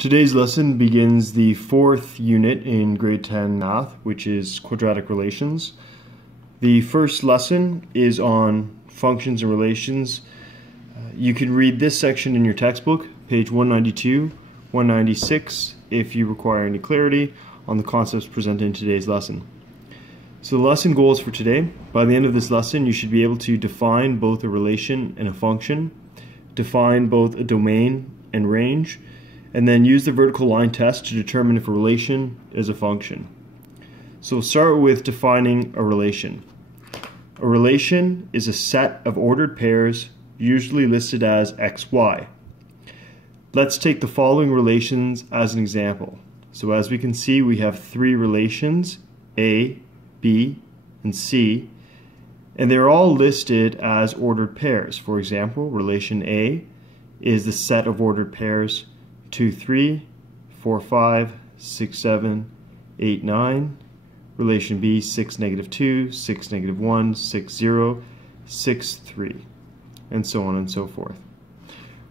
Today's lesson begins the fourth unit in grade 10 math, which is quadratic relations. The first lesson is on functions and relations. You can read this section in your textbook, page 192, 196, if you require any clarity on the concepts presented in today's lesson. So the lesson goals for today: by the end of this lesson you should be able to define both a relation and a function, define both a domain and range, and then use the vertical line test to determine if a relation is a function. So we'll start with defining a relation. A relation is a set of ordered pairs usually listed as XY. Let's take the following relations as an example. So as we can see, we have three relations, A, B, and C, and they're all listed as ordered pairs. For example, relation A is the set of ordered pairs 2, 3, 4, 5, 6, 7, 8, 9. Relation B, 6, -2, 6, -1, 6, 0, 6, 3, and so on and so forth.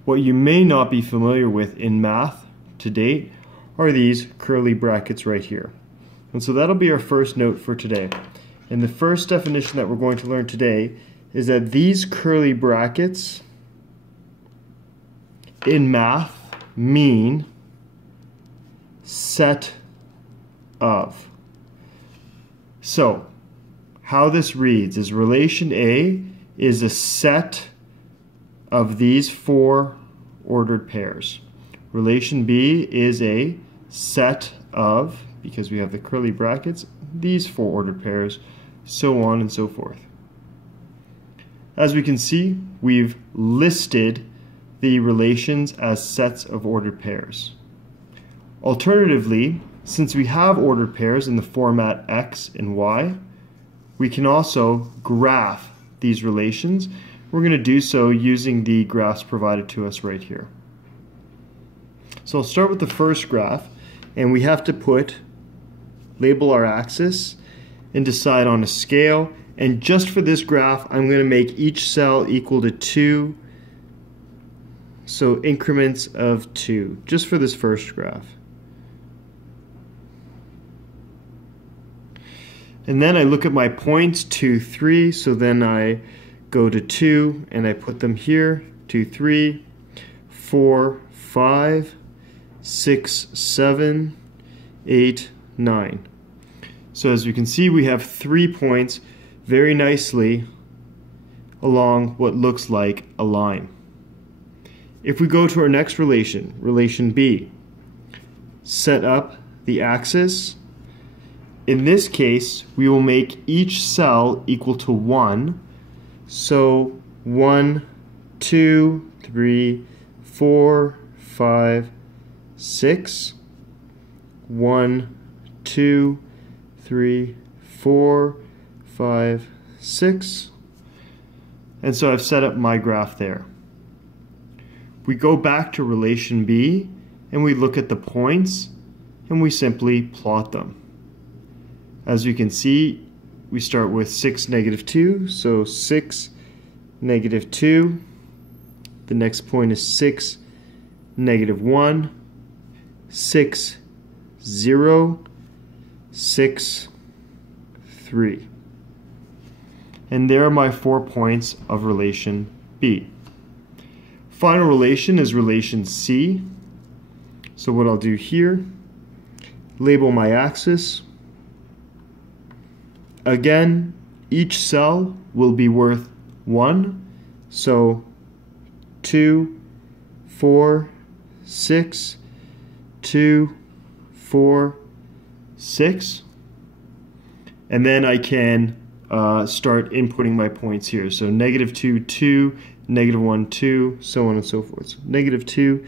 What you may not be familiar with in math to date are these curly brackets right here. And so that'll be our first note for today. And the first definition that we're going to learn today is that these curly brackets in math mean set of. So how this reads is relation A is a set of these four ordered pairs. Relation B is a set of, because we have the curly brackets, these four ordered pairs, so on and so forth. As we can see, we've listed the relations as sets of ordered pairs. Alternatively, since we have ordered pairs in the format X and Y, we can also graph these relations. We're going to do so using the graphs provided to us right here. So I'll start with the first graph, and we have to label our axis and decide on a scale. And just for this graph, I'm going to make each cell equal to 2, so increments of 2, just for this first graph. And then I look at my points, 2, 3, so then I go to 2 and I put them here, 2, 3, 4, 5, 6, 7, 8, 9. So as you can see, we have 3 points very nicely along what looks like a line. If we go to our next relation, relation B, set up the axis. In this case, we will make each cell equal to 1. So 1, 2, 3, 4, 5, 6. 1, 2, 3, 4, 5, 6. And so I've set up my graph there. We go back to relation B and we look at the points and we simply plot them. As you can see, we start with 6, -2, so 6, -2. The next point is 6, -1, 6, 0, 6, 3. And there are my 4 points of relation B. Final relation is relation C. So what I'll do here, label my axis. Again, each cell will be worth 1. So 2, 4, 6, 2, 4, 6. And then I can start inputting my points here. So -2, 2, -1, 2, so on and so forth. So -2,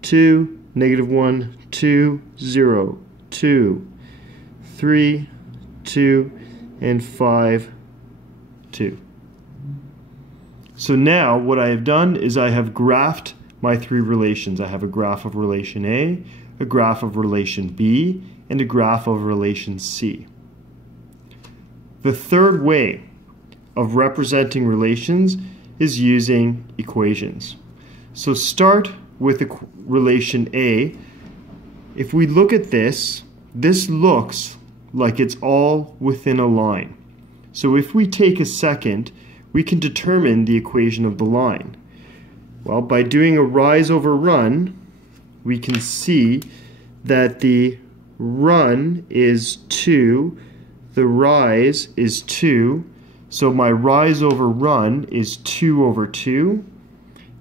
2, -1, 2, 0, 2, 3, 2, and 5, 2. So now what I have done is I have graphed my 3 relations. I have a graph of relation A, a graph of relation B, and a graph of relation C. The third way of representing relations is using equations. So start with relation A if we look at this, this looks like it's all within a line. So if we take a second, we can determine the equation of the line. Well, by doing a rise over run, we can see that the run is 2, the rise is 2, so my rise over run is 2 over 2,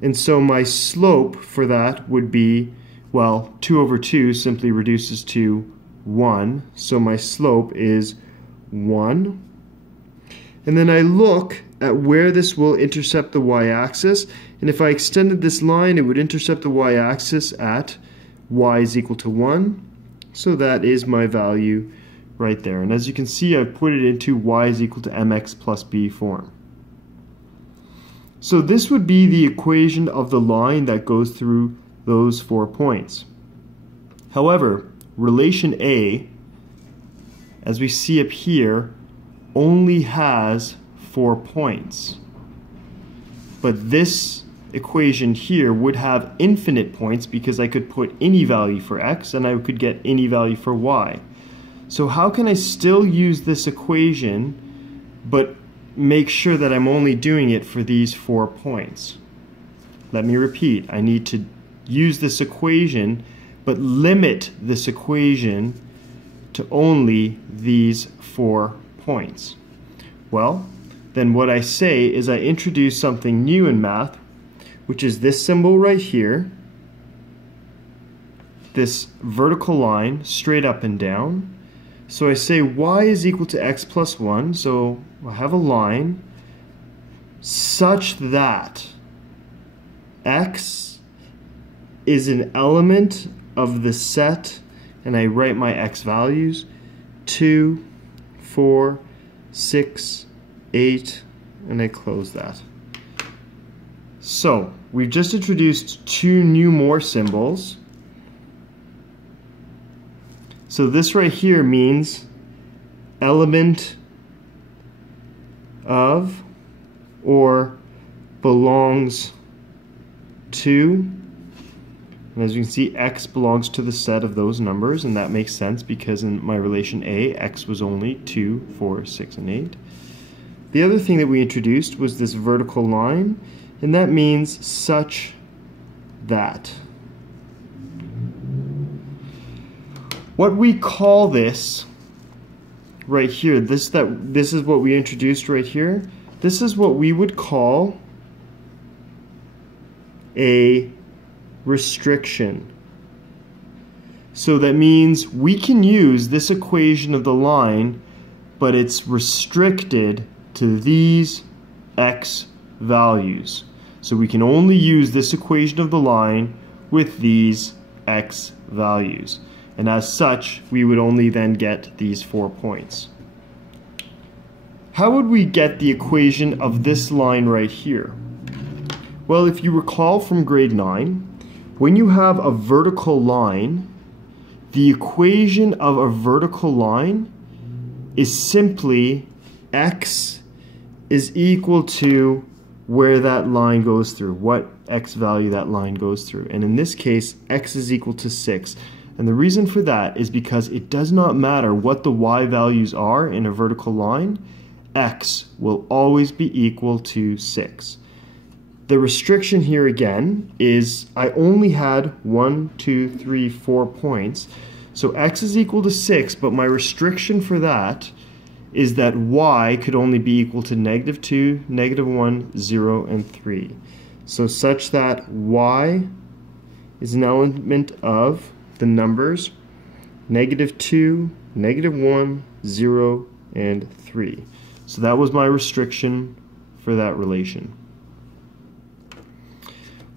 and so my slope for that would be, well, 2 over 2 simply reduces to 1, so my slope is 1. And then I look at where this will intercept the y-axis, and if I extended this line, it would intercept the y-axis at y is equal to 1, so that is my value right there. And as you can see, I've put it into y is equal to mx plus b form. So this would be the equation of the line that goes through those 4 points. However, relation A, as we see up here, only has 4 points. But this equation here would have infinite points because I could put any value for x and I could get any value for y. So how can I still use this equation but make sure that I'm only doing it for these 4 points? Let me repeat. I need to use this equation but limit this equation to only these 4 points. Well, then what I say is I introduce something new in math, which is this symbol right here, this vertical line straight up and down. So I say y is equal to x plus 1, so I have a line such that x is an element of the set, and I write my x values, 2, 4, 6, 8, and I close that. So we've just introduced 2 more symbols. So this right here means element of or belongs to. And as you can see, x belongs to the set of those numbers, and that makes sense because in my relation A, x was only 2, 4, 6, and 8. The other thing that we introduced was this vertical line, and that means such that. What we call this right here, this is what we introduced right here. This is what we would call a restriction. So that means we can use this equation of the line, but it's restricted to these x values. So we can only use this equation of the line with these x values. And as such, we would only then get these 4 points. How would we get the equation of this line right here? Well, if you recall from grade 9, when you have a vertical line, the equation of a vertical line is simply x is equal to where that line goes through, what x value that line goes through. And in this case, x is equal to 6. And the reason for that is because it does not matter what the y values are in a vertical line, x will always be equal to 6. The restriction here again is I only had 1, 2, 3, 4 points. So x is equal to 6, but my restriction for that is that y could only be equal to -2, -1, 0, and 3. So such that y is an element of the numbers -2, -1, 0, and 3. So that was my restriction for that relation.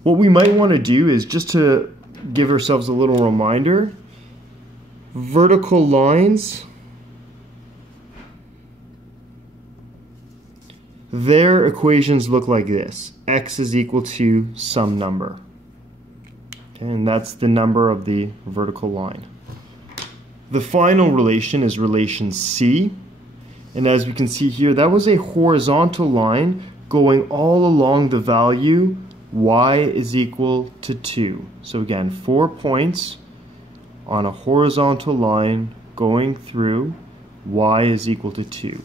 What we might want to do is just to give ourselves a little reminder, vertical lines, their equations look like this. X is equal to some number. Okay, and that's the number of the vertical line. The final relation is relation C. And as we can see here, that was a horizontal line going all along the value y is equal to 2. So again, 4 points on a horizontal line going through y is equal to 2.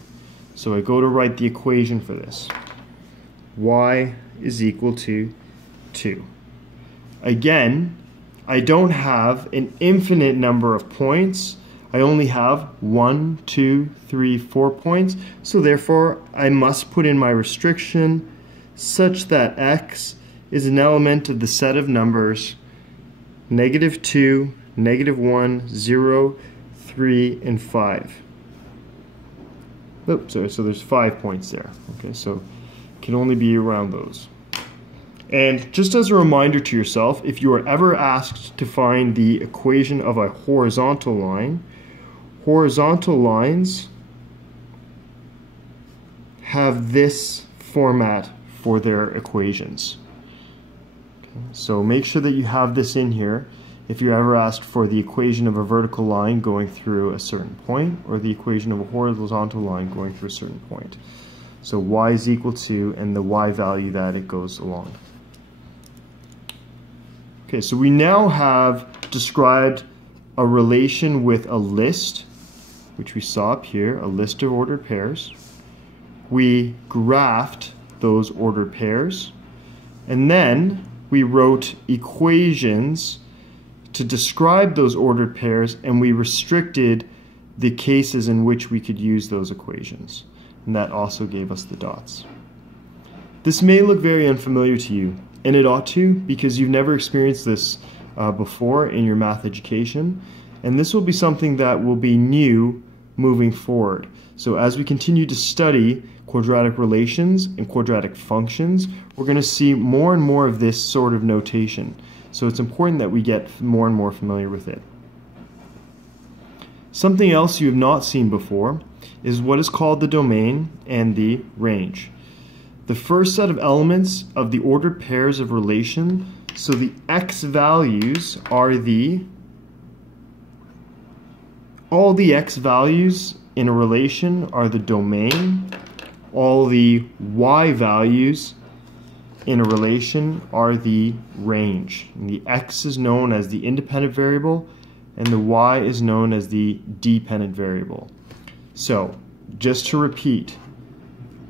So I go to write the equation for this. Y is equal to 2. Again, I don't have an infinite number of points. I only have 1, 2, 3, 4 points. So therefore, I must put in my restriction such that x is an element of the set of numbers -2, -1, 0, 3, and 5. Oops, sorry, so there's 5 points there. Okay, so it can only be around those. And just as a reminder to yourself, if you are ever asked to find the equation of a horizontal line, horizontal lines have this format for their equations. Okay, so make sure that you have this in here if you're ever asked for the equation of a vertical line going through a certain point, or the equation of a horizontal line going through a certain point. So y is equal to, and the y value that it goes along. Okay, so we now have described a relation with a list, which we saw up here, a list of ordered pairs. We graphed those ordered pairs, and then we wrote equations to describe those ordered pairs, and we restricted the cases in which we could use those equations. And that also gave us the dots. This may look very unfamiliar to you, and it ought to, because you've never experienced this before in your math education, and this will be something that will be new moving forward. So as we continue to study quadratic relations and quadratic functions, we're going to see more and more of this sort of notation. So it's important that we get more and more familiar with it. Something else you have not seen before is what is called the domain and the range. The first set of elements of the ordered pairs of relation, so the x values are all the x values in a relation are the domain, all the y values in a relation are the range. And the x is known as the independent variable, and the y is known as the dependent variable. So, just to repeat,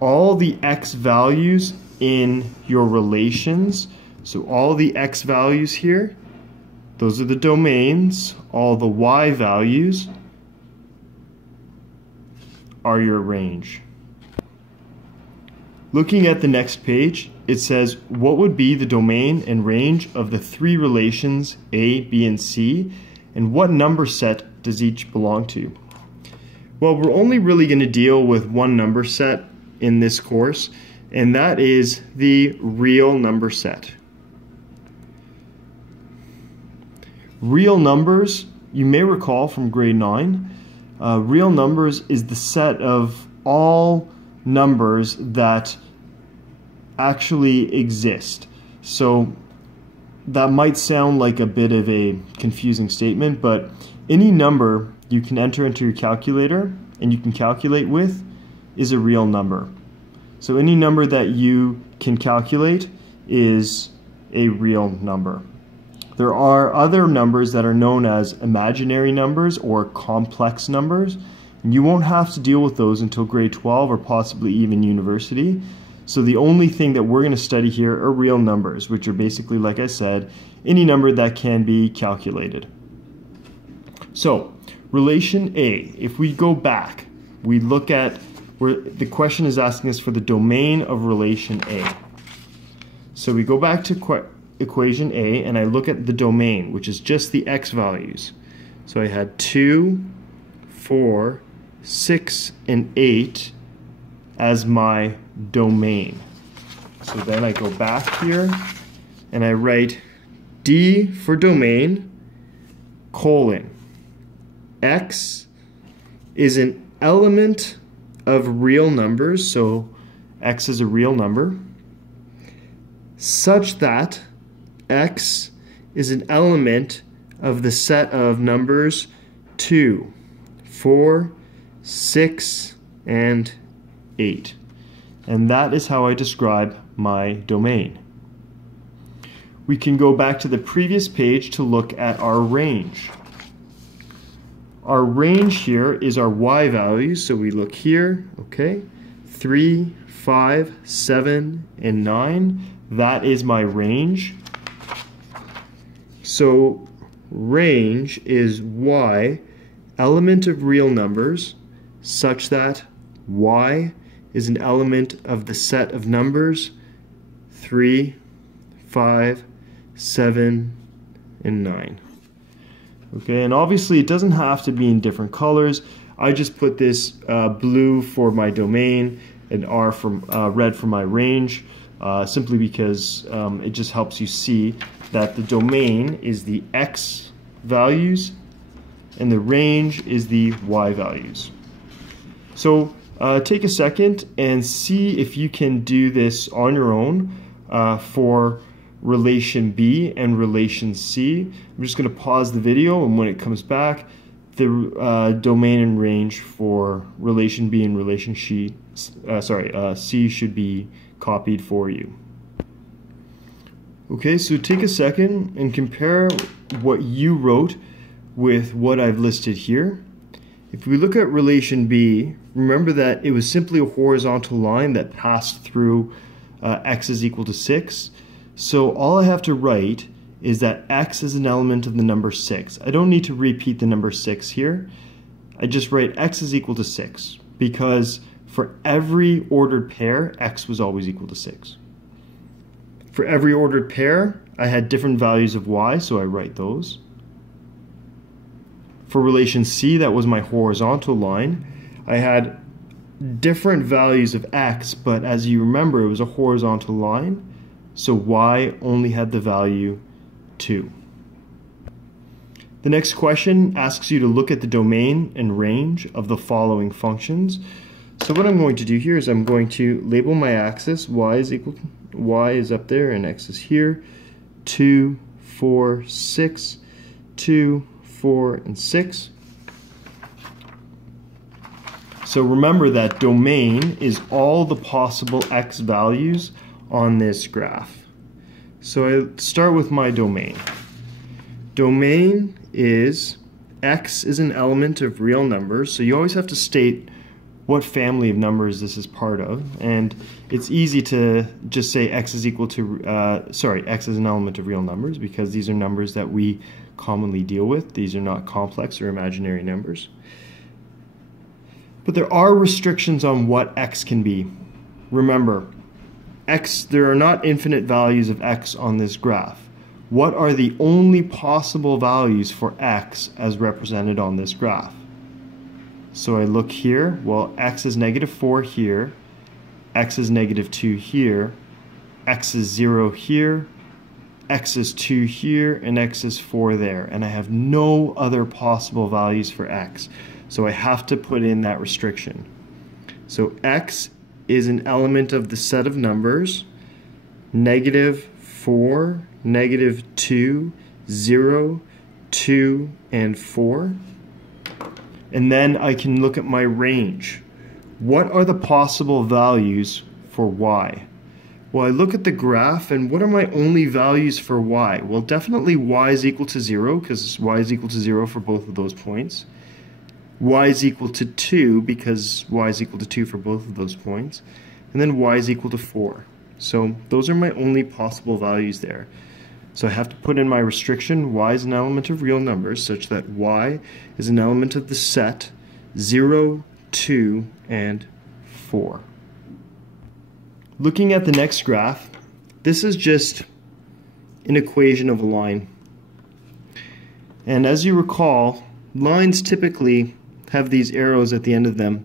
all the x values in your relations, so all the x values here, those are the domains. All the y values are your range. Looking at the next page, it says what would be the domain and range of the three relations A, B, and C, and what number set does each belong to? Well, we're only really going to deal with one number set in this course, and that is the real number set. Real numbers, you may recall from grade 9, real numbers is the set of all numbers that actually exist. So that might sound like a bit of a confusing statement, but any number you can enter into your calculator and you can calculate with is a real number. So any number that you can calculate is a real number. There are other numbers that are known as imaginary numbers or complex numbers, and you won't have to deal with those until grade 12 or possibly even university. So the only thing that we're going to study here are real numbers, which are basically, like I said, any number that can be calculated. So, relation A, if we go back, we look at where the question is asking us for the domain of relation A. So we go back to equation A, and I look at the domain, which is just the x values. So I had 2, 4, 6, and 8 as my domain. So then I go back here and I write D for domain, colon. X is an element of real numbers, so x is a real number, such that x is an element of the set of numbers 2, 4, 6, and 8. And that is how I describe my domain. We can go back to the previous page to look at our range. our range here is our y values. So we look here, okay, 3, 5, 7, and 9. That is my range. So range is y, element of real numbers, such that y is an element of the set of numbers 3, 5, 7, and 9. Okay, and obviously it doesn't have to be in different colors. I just put this blue for my domain and red for my range, simply because it just helps you see that the domain is the x values and the range is the y values. So take a second and see if you can do this on your own for relation B and relation C. I'm just going to pause the video, and when it comes back, the domain and range for relation B and relation C should be copied for you. Okay, so take a second and compare what you wrote with what I've listed here. If we look at relation B, remember that it was simply a horizontal line that passed through x is equal to 6. So all I have to write is that x is an element of the number 6. I don't need to repeat the number 6 here. I just write x is equal to 6 because for every ordered pair, x was always equal to 6. For every ordered pair, I had different values of y, so I write those. For relation C, that was my horizontal line. I had different values of x, but as you remember, it was a horizontal line, so y only had the value 2. The next question asks you to look at the domain and range of the following functions. So what I'm going to do here is I'm going to label my axis. Y is up there and x is here. 2, 4, 6, 2, 4, and 6. So remember that domain is all the possible x values on this graph. So I start with my domain. Domain is x is an element of real numbers, so you always have to state what family of numbers this is part of, and it's easy to just say x is equal to, x is an element of real numbers because these are numbers that we commonly deal with. These are not complex or imaginary numbers. But there are restrictions on what x can be. Remember, there are not infinite values of x on this graph. What are the only possible values for x as represented on this graph? So I look here, well, x is -4 here, x is -2 here, x is 0 here, x is 2 here, and x is 4 there. And I have no other possible values for x. So I have to put in that restriction. So x is an element of the set of numbers -4, -2, 0, 2, and 4. And then I can look at my range. What are the possible values for y? Well, I look at the graph, and what are my only values for y? Well, definitely y is equal to 0, because y is equal to 0 for both of those points. Y is equal to 2, because y is equal to 2 for both of those points. And then y is equal to 4. So those are my only possible values there. So I have to put in my restriction, y is an element of real numbers, such that y is an element of the set 0, 2, and 4. Looking at the next graph, this is just an equation of a line. And as you recall, lines typically have these arrows at the end of them,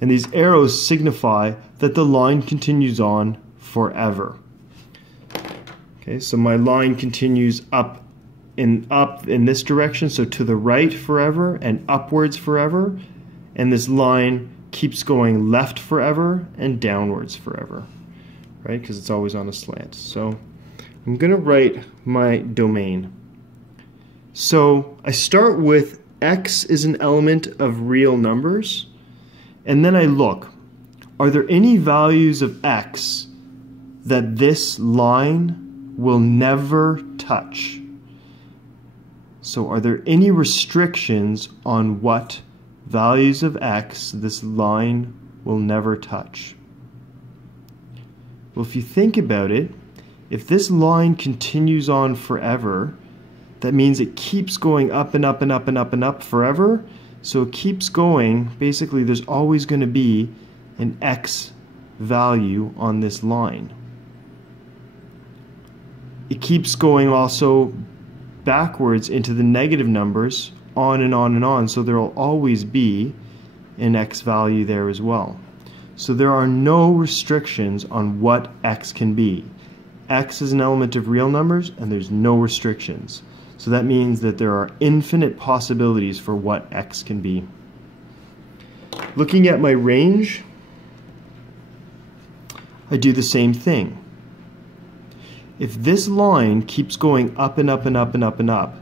and these arrows signify that the line continues on forever. Okay, so my line continues up in this direction, so to the right forever and upwards forever, and this line keeps going left forever and downwards forever, right? Because it's always on a slant. So I'm going to write my domain. So I start with x is an element of real numbers, and then I look, are there any values of x that this line will never touch? So are there any restrictions on what values of x this line will never touch? Well, if you think about it, if this line continues on forever, that means it keeps going up and up and up and up and up forever. So it keeps going. Basically, there's always going to be an x value on this line. It keeps going also backwards into the negative numbers, on and on and on, so there will always be an x value there as well. So there are no restrictions on what x can be. X is an element of real numbers, and there's no restrictions. So that means that there are infinite possibilities for what x can be. Looking at my range, I do the same thing. If this line keeps going up and up and up and up and up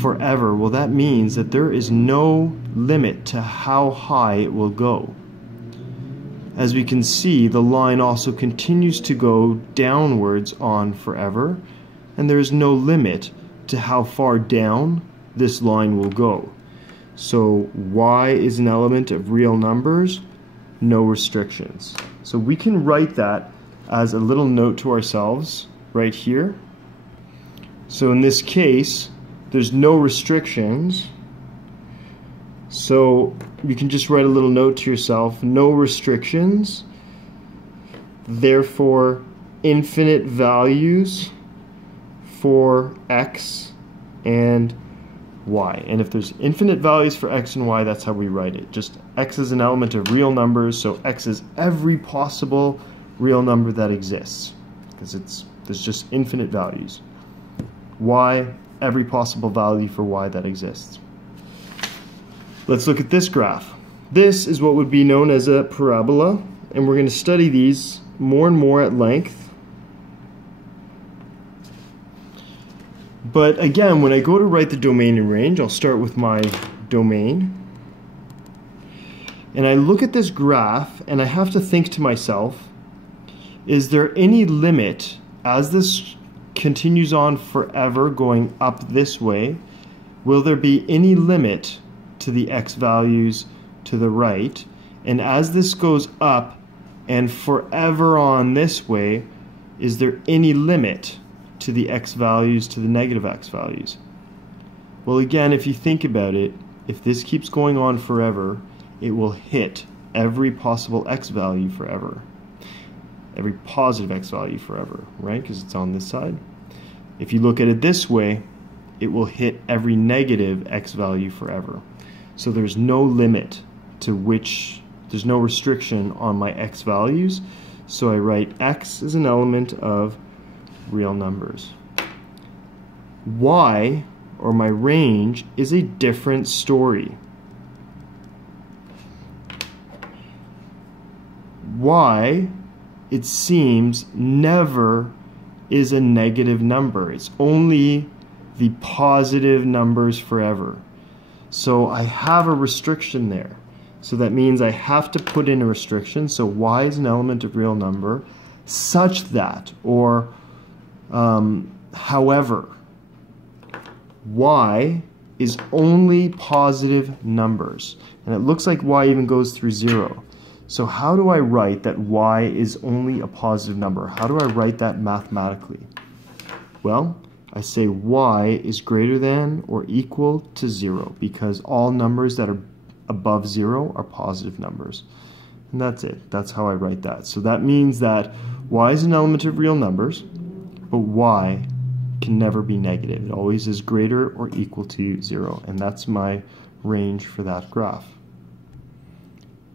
forever, well, that means that there is no limit to how high it will go. As we can see, the line also continues to go downwards on forever, and there is no limit to how far down this line will go. So y is an element of real numbers, no restrictions. So we can write that as a little note to ourselves right here. So in this case, there's no restrictions. So you can just write a little note to yourself, no restrictions, therefore infinite values for x and y. And if there's infinite values for x and y, that's how we write it. Just x is an element of real numbers, so x is every possible real number that exists, because there's just infinite values. Y, every possible value for y that exists. Let's look at this graph. This is what would be known as a parabola, and we're going to study these more and more at length. But again, when I go to write the domain and range, I'll start with my domain. And I look at this graph, and I have to think to myself, is there any limit as this continues on forever going up this way? Will there be any limit to the x values to the right? And as this goes up and forever on this way, is there any limit to the x values to the negative x values? Well, again, if you think about it, if this keeps going on forever, it will hit every possible x value forever. Every positive x value forever, right? Because it's on this side. If you look at it this way, it will hit every negative x value forever. So there's no limit to which, there's no restriction on my x values. So I write x is an element of real numbers. Y, or my range, is a different story. Y, it seems, never is a negative number. It's only the positive numbers forever. So I have a restriction there. So that means I have to put in a restriction. So y is an element of real number such that, or however, y is only positive numbers. And it looks like y even goes through 0. So how do I write that y is only a positive number? How do I write that mathematically? Well, I say y is greater than or equal to 0, because all numbers that are above 0 are positive numbers. And that's it. That's how I write that. So that means that y is an element of real numbers, but y can never be negative. It always is greater or equal to 0. And that's my range for that graph.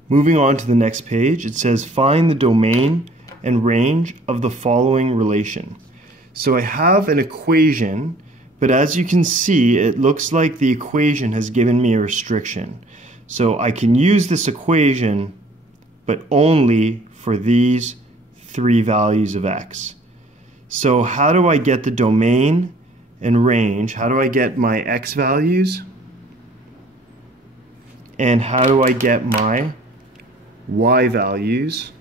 Moving on to the next page, it says find the domain and range of the following relation. So I have an equation, but as you can see, it looks like the equation has given me a restriction. So I can use this equation, but only for these 3 values of x. So how do I get the domain and range? How do I get my x values? And how do I get my y values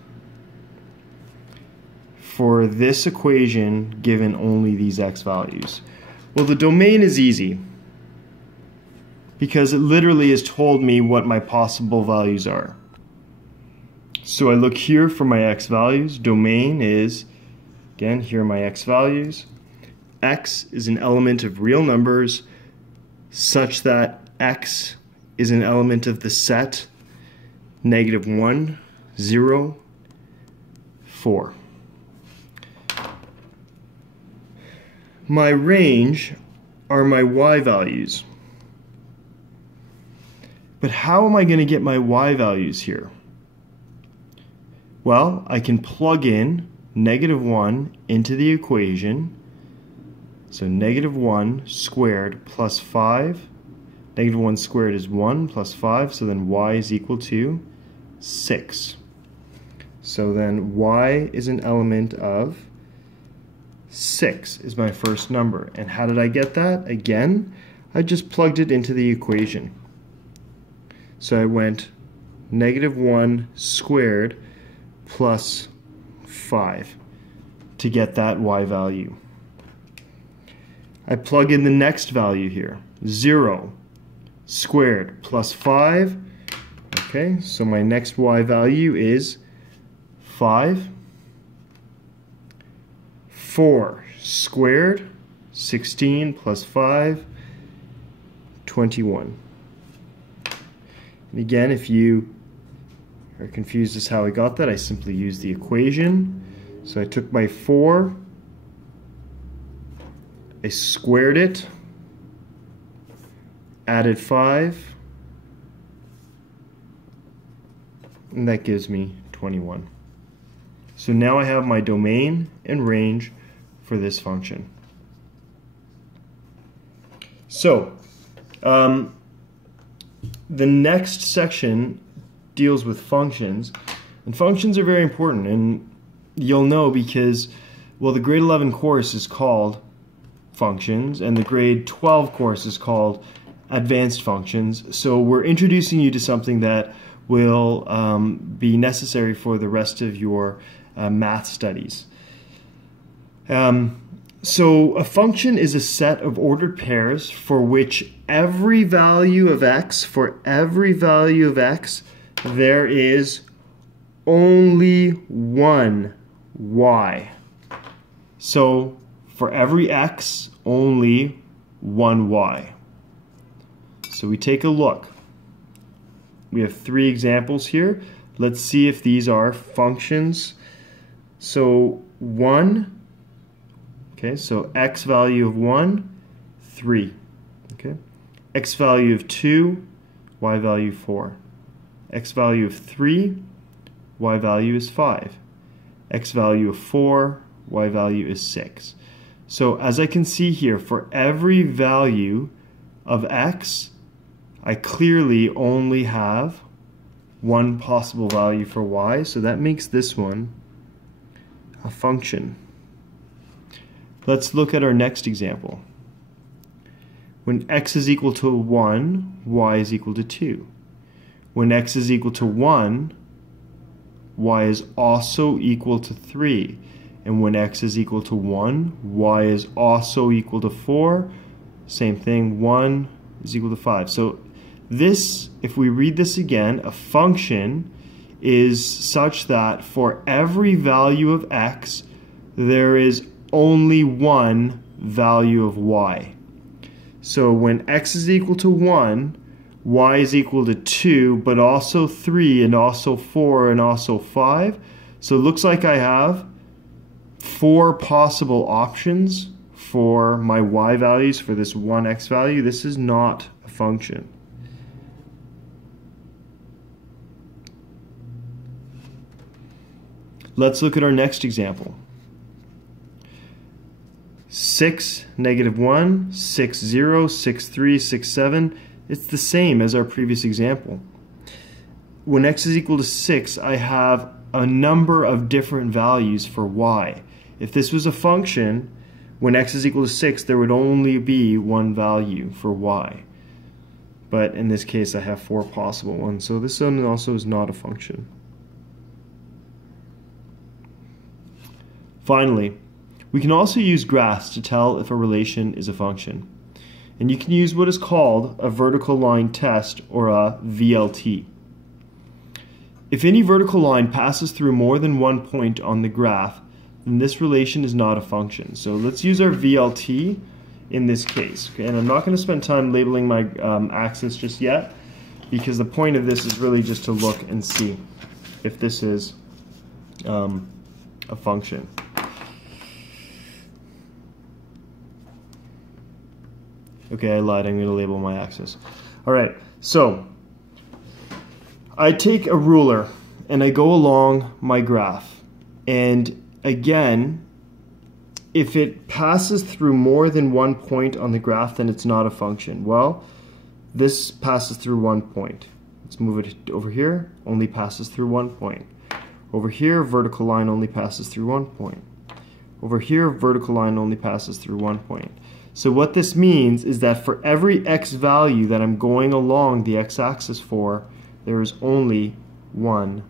for this equation given only these x values? Well, the domain is easy because it literally has told me what my possible values are. So I look here for my x values. Domain is, again, here are my x values. X is an element of real numbers such that x is an element of the set -1, 0, 4. My range are my y values. But how am I going to get my y values here? Well, I can plug in -1 into the equation. So -1 squared plus 5. -1 squared is 1 plus 5, so then y is equal to 6. So then y is an element of 6 is my first number. And how did I get that? Again, I just plugged it into the equation. So I went -1 squared plus 5 to get that y value. I plug in the next value here, 0 squared plus 5. Okay, so my next y value is 5. 4 squared, 16 plus 5, 21. And again, if you are confused as how I got that, I simply use the equation. So I took my 4, I squared it, added 5, and that gives me 21. So now I have my domain and range for this function. So the next section deals with functions, and functions are very important, and you'll know because, well, the grade 11 course is called functions and the grade 12 course is called advanced functions. So we're introducing you to something that will be necessary for the rest of your math studies. So a function is a set of ordered pairs for which every value of x, there is only one y. So for every x, only one y. So we take a look. We have 3 examples here. Let's see if these are functions. So 1, okay, so x value of 1, 3. Okay, x value of 2, y value 4. X value of 3, y value is 5. X value of 4, y value is 6. So as I can see here, for every value of x, I clearly only have one possible value for y, so that makes this one a function. Let's look at our next example. When x is equal to 1, y is equal to 2. When x is equal to 1, y is also equal to 3. And when x is equal to 1, y is also equal to 4. Same thing, 1 is equal to 5. So this, if we read this again, a function is such that for every value of x, there is only one value of y. So when x is equal to 1, y is equal to 2, but also 3, and also 4, and also 5. So it looks like I have 4 possible options for my y values for this one x value. This is not a function. Let's look at our next example. 6, -1, 6, 0, 6, 3, 6, 7. It's the same as our previous example. When x is equal to 6, I have a number of different values for y. If this was a function, when x is equal to 6, there would only be one value for y. But in this case, I have 4 possible ones. So this one also is not a function. Finally, We can also use graphs to tell if a relation is a function. And you can use what is called a vertical line test, or a VLT. If any vertical line passes through more than one point on the graph, then this relation is not a function. So let's use our VLT in this case. Okay? And I'm not going to spend time labeling my axis just yet, because the point of this is really just to look and see if this is a function. Okay, I lied. I'm going to label my axis. All right, so I take a ruler and I go along my graph. And again, if it passes through more than one point on the graph, then it's not a function. Well, this passes through one point. Let's move it over here. Only passes through one point. Over here, vertical line only passes through one point. Over here, vertical line only passes through one point. So what this means is that for every x value that I'm going along the x-axis for, there is only one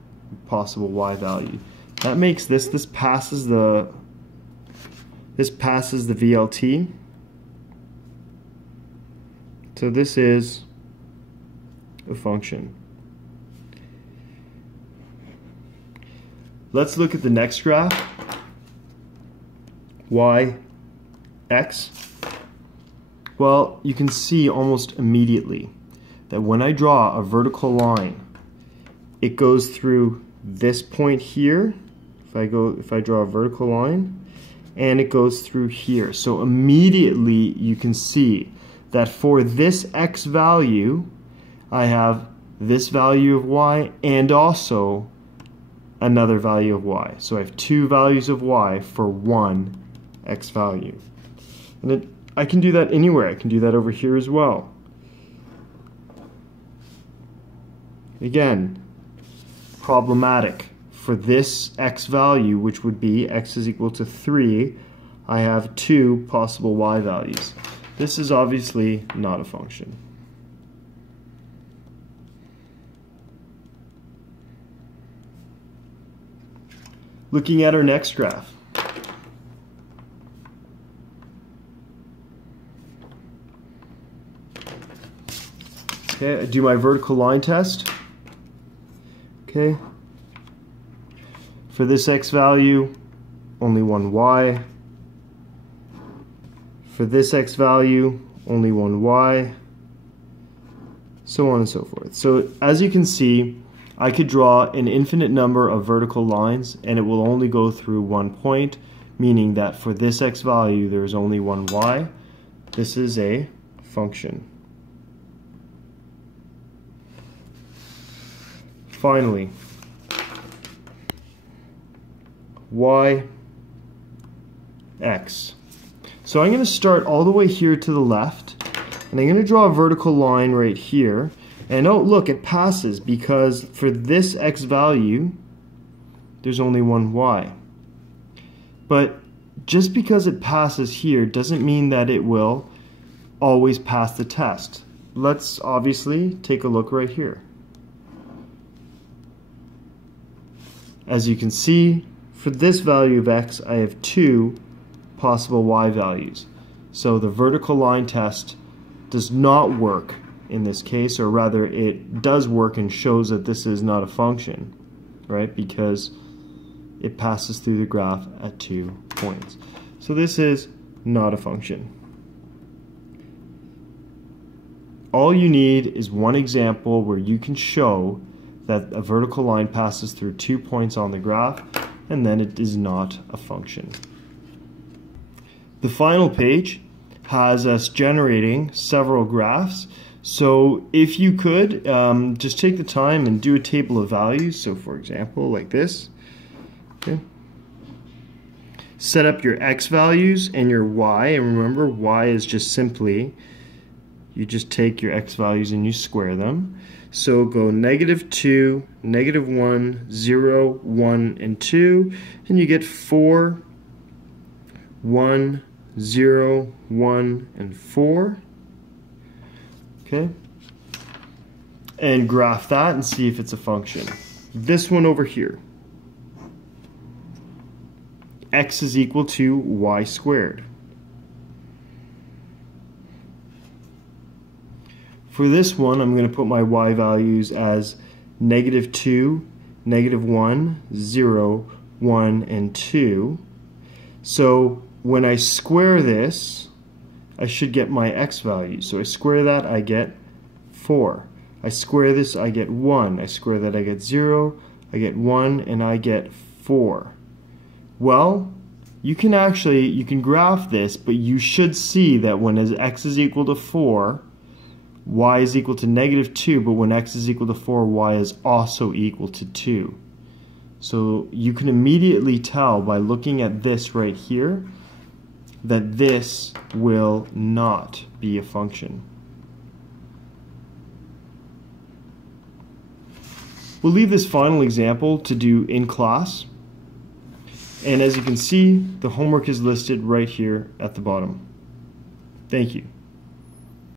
possible y value. That makes this passes the VLT. So this is a function. Let's look at the next graph. Y, x. Well, you can see almost immediately that when I draw a vertical line, it goes through this point here. If I draw a vertical line, and it goes through here. So immediately you can see that for this x value, I have this value of y and also another value of y. So I have two values of y for one x value. And I can do that anywhere. I can do that over here as well. Again, problematic. For this x value, which would be x is equal to 3, I have two possible y values. This is obviously not a function. Looking at our next graph. Okay, I do my vertical line test. Okay. For this x value, only one y. For this x value, only one y. So on and so forth. So as you can see, I could draw an infinite number of vertical lines and it will only go through one point, meaning that for this x value there is only one y. This is a function. Finally, y, x. So I'm going to start all the way here to the left, and I'm going to draw a vertical line right here. And oh, look, it passes because for this x value, there's only one y. But just because it passes here doesn't mean that it will always pass the test. Let's obviously take a look right here. As you can see, for this value of x, I have two possible y values. So the vertical line test does not work in this case, or rather it does work and shows that this is not a function, right? Because it passes through the graph at 2 points. So this is not a function. All you need is one example where you can show that a vertical line passes through 2 points on the graph, and then it is not a function. The final page has us generating several graphs. So if you could, just take the time and do a table of values. So for example, like this. Okay. Set up your x values and your y, and remember y is just simply, you just take your x values and you square them. So go -2, -1, 0, 1, and 2, and you get 4, 1, 0, 1, and 4. Okay? And graph that and see if it's a function. This one over here. x is equal to y squared. For this one, I'm going to put my y values as -2, -1, 0, 1, and 2. So when I square this, I should get my x value. So I square that, I get 4. I square this, I get 1. I square that, I get 0. I get 1, and I get 4. Well, you can graph this, but you should see that when x is equal to 4, y is equal to -2, but when x is equal to 4, y is also equal to 2. So you can immediately tell by looking at this right here that this will not be a function. We'll leave this final example to do in class. And as you can see, the homework is listed right here at the bottom. Thank you.